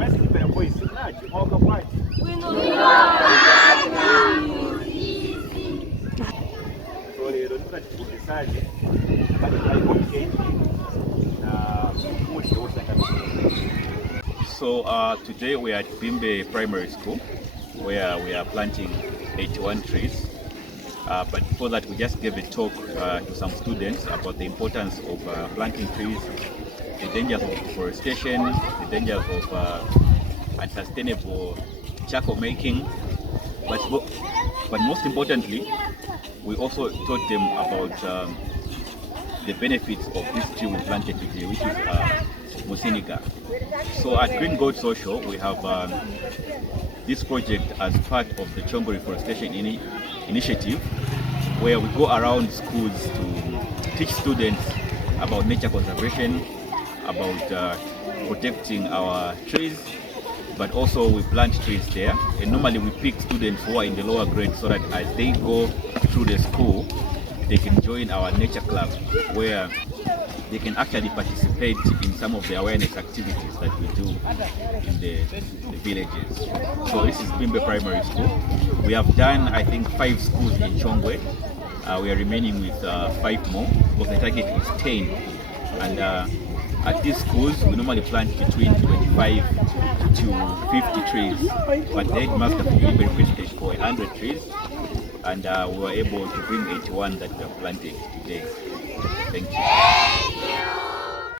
So today we are at Bimbe Primary School, where we are planting 81 trees. But before that, we just gave a talk to some students about the importance of planting trees, the dangers of deforestation, the dangers of unsustainable charcoal making. But most importantly, we also taught them about the benefits of this tree we planted today, which is Musinica. So at Green Gold Social, we have this project as part of the Chongwe Reforestation Initiative, where we go around schools to teach students about nature conservation, about protecting our trees, but also we plant trees there. And normally we pick students who are in the lower grade so that as they go through the school, they can join our nature club, where they can actually participate in some of the awareness activities that we do in the villages. So this is Bimbe Primary School. We have done, I think, 5 schools in Chongwe. We are remaining with 5 more, because the target is 10. And at these schools, we normally plant between 25 to 50 trees. But the headmaster for Bimbe requested for 100 trees, and we were able to bring 81 that we have planted today. Thank you.